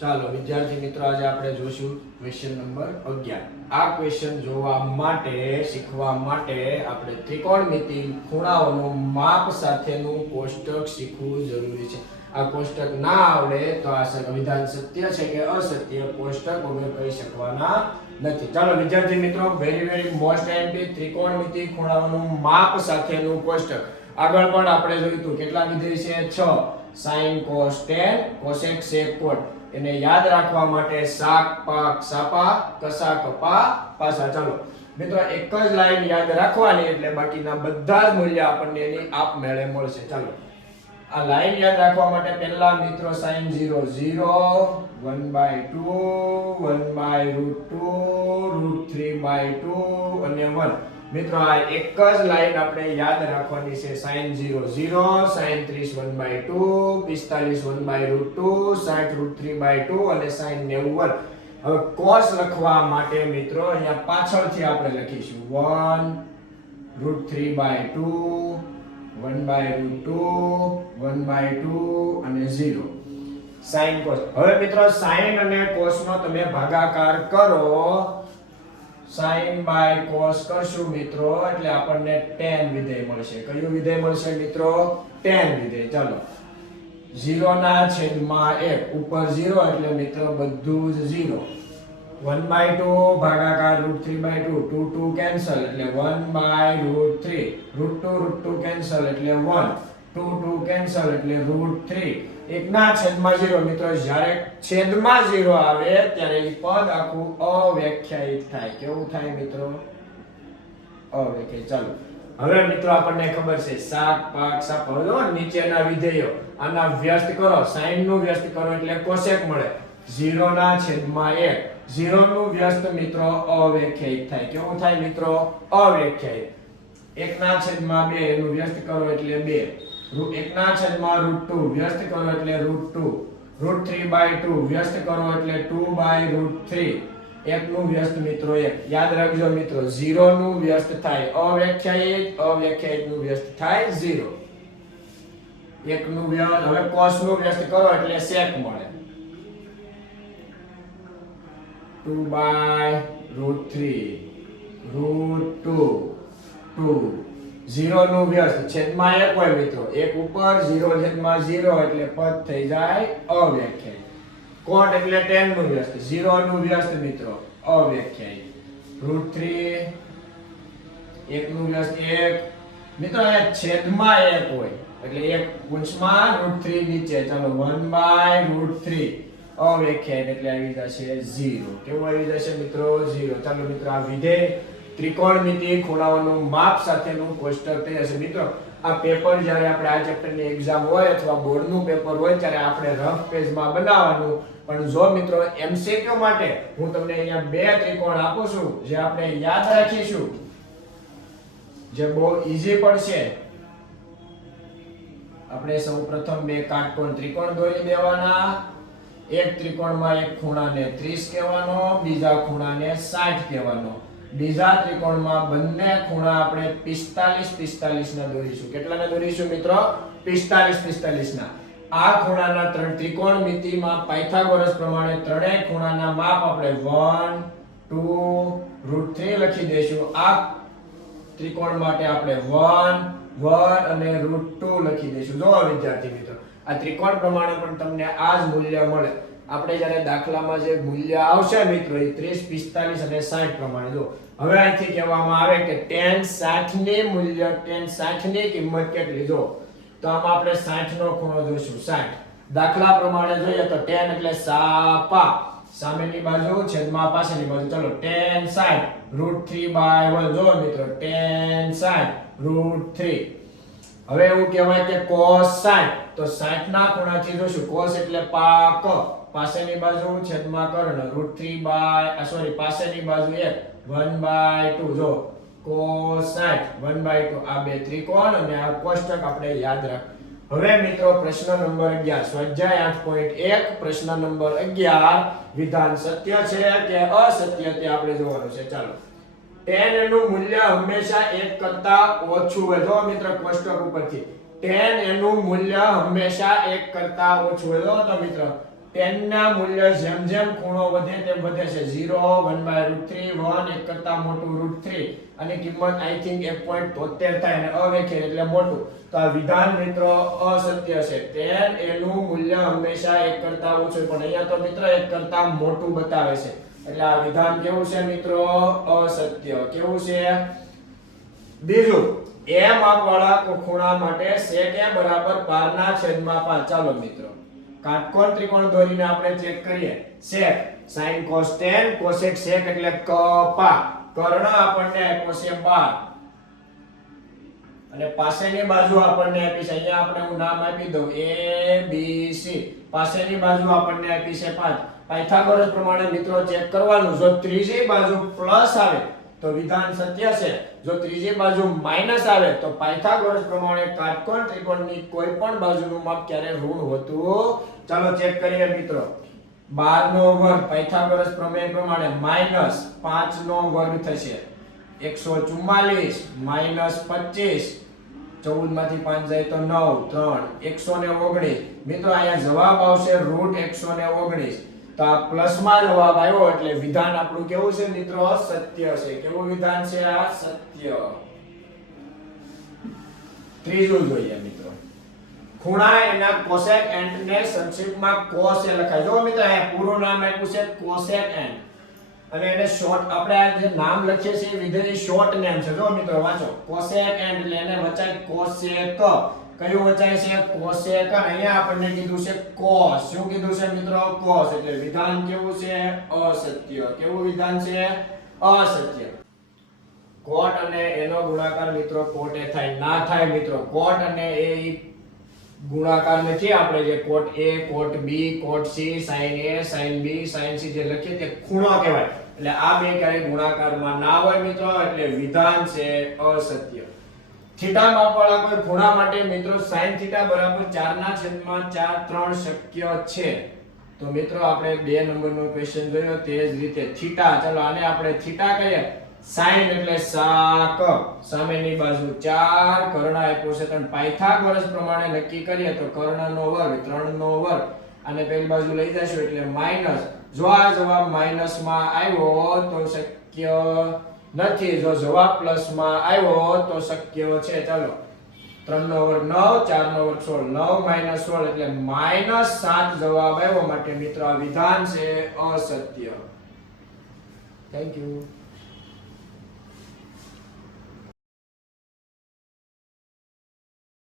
ચાલો વિદ્યાર્થી મિત્રો, આજે આપણે જોશું ક્વેશ્ચન નંબર 11. આ ક્વેશ્ચન જોવા માટે, શીખવા માટે આપણે ત્રિકોણમિતિ ખૂણાઓનું માપ સાથેનું કોષ્ટક શીખવું જરૂરી છે. આ કોષ્ટક ના આવડે તો આ વિધાન સત્ય છે કે અસત્ય કોષ્ટક વગર કહી શકવાના નથી. ચાલો વિદ્યાર્થી મિત્રો, વેરી મોસ્ટ એમ્પી ત્રિકોણમિતિ ખૂણાઓનું માપ સાથેનું કોષ્ટક. આગળ પણ આપણે જોયું હતું કેટલા વિધેય છે? 6. sin cos tan cosec sec cot. એને યાદ રાખવા માટે શાક પાક સાપા કસા કપા પાસા. ચાલો મિત્રો, એક જ લાઈન યાદ રાખવાની એટલે બાકીના બધા જ મૂલ્ય આપણને એની આપમેળે મળશે. ચાલો આ લાઈન યાદ રાખવા માટે પહેલા મિત્રો sin 0 0 1/2 1/√2 √3/2 અને 1. મિત્રો આ એક જ લાઈન આપણે યાદ રાખવાની છે. sin 0 0 sin 30 1/2 45 1/√2 60 √3/2 અને sin 90 1. હવે cos લખવા માટે મિત્રો અહીંયા પાછળથી આપણે લખીશું 1 √3/2 1/√2 1/2 અને 0 sin cos. હવે મિત્રો sin અને cos નો તમે ભાગાકાર કરો. sin by cos કરશું મિત્રો એટલે આપણને tan વિધેય મળશે. કયું વિધેય મળશે મિત્રો? tan વિધેય. ચાલો 0 ના છેદમાં 1 ઉપર 0 એટલે મિત્રો બધું જ 0. 1/2 ભાગાકાર √3/2 2 2 કેન્સલ એટલે 1/√3 √2 કેન્સલ એટલે 1 2 2 કેન્સલ એટલે √3. એક ના છેદમાં 0 મિત્રો જ્યારે છેદમાં 0 આવે ત્યારે એ પદ આખું અવ્યાખ્યાયિત થાય. કેવું થાય મિત્રો? અવ્યાખ્યાયિત. ચાલો હવે મિત્રો આપણને ખબર છે શાક પાક સાપ. હવે નીચેના વિધેયો આના વ્યસ્ત કરો, sin નું વ્યસ્ત કરો એટલે કોસેક મળે. 0 ના છેદમાં 1 0 નું વ્યસ્ત મિત્રો અવ્યાખ્યાયિત થાય. કેવું થાય મિત્રો? અવ્યાખ્યાયિત. 1 ના છેદમાં 2 એનું વ્યસ્ત કરો એટલે 2. 1 ના છેદમાં √2 વ્યસ્ત કરો એટલે √2 √3/2 વ્યસ્ત કરો એટલે 2/√3. 1 નું વ્યસ્ત મિત્રો 1. યાદ રાખજો મિત્રો, 0 નું વ્યસ્ત થાય અવ્યાખ્યાયિત, અવ્યાખ્યાયિત નું વ્યસ્ત થાય 0. 1 નું વ્યસ્ત. હવે cos નું વ્યસ્ત કરો એટલે sec મળે 2/√3 √2 2. 0 નું વ્યસ્ત છેદમાં 1 હોય મિત્રો, 1 ઉપર 0 છેદમાં 0 એટલે પદ થઈ જાય અવ્યાખ્યાયિત. cot એટલે tan નું વ્યસ્ત. 0 નું વ્યસ્ત મિત્રો અવ્યાખ્યાયિત. √3 1 નું વ્યસ્ત 1 મિત્રો અહીંયા છેદમાં 1 હોય એટલે 1 કૌંસમાં √3 નીચે. ચાલો 1/√3 અવ્યાખ્યાયિત એટલે આવી જશે 0. કેવું આવી જશે મિત્રો? 0. ચાલો મિત્રો, આ વિધેય ત્રિકોણમિતિ ખૂણાઓનું માપ સાથેનું કોષ્ટક તૈયાર છે. મિત્રો આ પેપર જ્યારે આપણે આ ચેપ્ટરની એક્ઝામ હોય અથવા બોર્ડનું પેપર હોય ત્યારે આપણે રફ પેજમાં બનાવવાનું. પણ જો મિત્રો એમસીક્યુ માટે હું તમને અહીંયા બે ત્રિકોણ આપું છું જે આપણે યાદ રાખીશું, જે બહુ ઈઝી પડશે. આપણે સૌપ્રથમ બે કાટકોણ ત્રિકોણ દોરી દેવાના. એક ત્રિકોણમાં એક ખૂણાને 30 કહેવાનો, બીજા ખૂણાને 60 કહેવાનો. બીજા ત્રિકોણમાં બંને ખૂણા આપણે 45 ના દોરીશું. કેટલાને દોરીશું મિત્રો? 45 ના. આ ખૂણાના ત્રણ ત્રિકોણમિતિમાં પાયથાગોરસ પ્રમાણે ત્રણેય ખૂણાના માપ આપણે 1 2 √3 લખી દઈશું. આ ત્રિકોણ માટે આપણે 1 1 અને √2 લખી દઈશું. જો વિદ્યાર્થી મિત્રો, આ ત્રિકોણ પ્રમાણે પણ તમને આ જ મૂલ્ય મળે. આપણે જ્યારે દાખલામાં જે મૂલ્ય આવશે મિત્રો એ 30 45 અને 60 પ્રમાણે. જો હવે અહીંથી કહેવામાં આવે કે tan 60 ની મૂલ્ય, tan 60 ની કિંમત કેટલી? જો તો આમાં આપણે 60 નો ખૂણો જોઈશું. 60 દાખલા પ્રમાણે જોઈએ તો tan એટલે સાપા, સામેની બાજુ છેદમાં પાછળની બાજુ. ચલો tan 60 √3/1. જો મિત્રો tan 60 √3. હવે એવું કહેવાય કે cos 60, તો 60 ના ખૂણાથી જોઈશું. cos એટલે પાક, પાસેની બાજુ છેદમાં કર્ણ √3 પાસેની બાજુ 1 1/2. જો cos 60 1/2. આ બે ત્રિકોણ અને આ કોષ્ટક આપણે યાદ રાખ. હવે મિત્રો પ્રશ્ન નંબર 11, સ્વાધ્યાય 8.1 પ્રશ્ન નંબર 11. વિધાન સત્ય છે કે અસત્ય તે આપણે જોવાનું છે. ચાલો tan નું મૂલ્ય હંમેશા 1 કરતા ઓછું હોય. જો મિત્રો કોષ્ટક ઉપરથી tan નું મૂલ્ય હંમેશા 1 કરતા ઓછું હોય. તો મિત્રો tan ના મૂલ્ય જેમ જેમ ખૂણો વધે તેમ વધે છે 0 1/√3 1 એક કરતા મોટું √3 અને કિંમત આઈ થિંક 1.73 થાય અને અવ્યાખ્યાયિત એટલે મોટું. તો આ વિધાન મિત્રો અસત્ય છે. tan એનું મૂલ્ય હંમેશા 1 કરતા ઓછું, પણ અહીંયા તો મિત્રો 1 કરતા મોટું બતાવે છે એટલે આ વિધાન કેવું છે મિત્રો? અસત્ય. કેવું છે? બીજું, a માપવાળા ખૂણા માટે sec a બરાબર 12/5. ચાલો મિત્રો કાટકોણ ત્રિકોણ દોરીને આપણે ચેક કરીએ. sec sin cos tan cosec sec એટલે કપા. કર્ણ આપણને આપ્યો છે 12 અને પાસેની બાજુ આપણને આપી છે, અહીંયા આપણે હું નામ આપી દઉં a b c. પાસેની બાજુ આપણને આપી છે 5. પાયથાગોરસ પ્રમાણે મિત્રો ચેક કરવાનું, જો ત્રીજી બાજુ પ્લસ આવે તો વિધાન સત્ય છે, જો ત્રીજી બાજુ માઈનસ આવે તો પાયથાગોરસ પ્રમાણે કાટકોણ ત્રિકોણની કોઈ પણ બાજુનું માપ ક્યારે ઋણ હોતું. ચાલો ચેક કરીએ મિત્રો. 12 નો વર્ગ પાયથાગોરસ પ્રમેય પ્રમાણે માઈનસ 5 નો વર્ગ થશે 144 માઈનસ 25 14 માંથી 5 જાય તો 9 3 119. મિત્રો અહીંયા જવાબ આવશે √119. તો આ પ્લસ માં જવાબ આવ્યો એટલે વિધાન આપણું કેવું છે મિત્રો? સત્ય છે. કેવું વિધાન છે? આ સત્ય. ત્રીજું જોઈએ મિત્રો. ખૂણા એના કોસેક એન્ટ ને સંક્ષિપ્તમાં cos એ લખાય. જો મિત્રો અહીંયા પૂરું નામ આપ્યું છે કોસેક એન્ટ અને એને શોર્ટ આપણે આ જે નામ લખીએ છીએ વિધેય શોર્ટ નેમ છે. જો મિત્રો વાંચો કોસેક એન્ટ એટલે એને વચાય કોસેક. કયું વચાય છે? કોસેક. અહીંયા આપણને કીધું છે cos. શું કીધું છે મિત્રો? cos. એટલે વિધાન કેવું છે? અસત્ય. કેવું વિધાન છે? અસત્ય. કોટ અને એનો ગુણાકાર મિત્રો કોટ એ થાય ના થાય મિત્રો. કોટ અને એ ગુણાકાર નથી. આપણે જે કોટ a coat b coat c sin a sin b sin c જે લખીએ તે ખૂણો કહેવાય. એટલે આ બે ક્યારે ગુણાકારમાં ના હોય મિત્રો, એટલે વિધાન છે અસત્ય. થીટા માપવાળા કોઈ ખૂણા માટે મિત્રો sin θ બરાબર 4/4 શક્ય છે. તો મિત્રો આપણે 2 નંબરનો ક્વેશ્ચન જોયો તે જ રીતે થીટા. ચાલો આને આપણે થીટા કહીએ. sin એટલે સાક, સામેની બાજુ 4, કર્ણ આપ્યો છે 3. પાયથાગોરસ પ્રમાણે નક્કી કરીએ તો કર્ણનો વર્ગ 3 નો વર્ગ અને પેલી બાજુ લઈ જશું એટલે માઈનસ. જો આ જવાબ માઈનસ માં આવ્યો તો શક્ય નથી, જો જવાબ પ્લસ માં આવ્યો તો શક્ય છે. ચાલો 3 નો વર્ગ 9 4 નો વર્ગ 16 9 - 16 એટલે -7 જવાબ આવ્યો. માટે મિત્રો આ વિધાન છે અસત્ય. Thank you.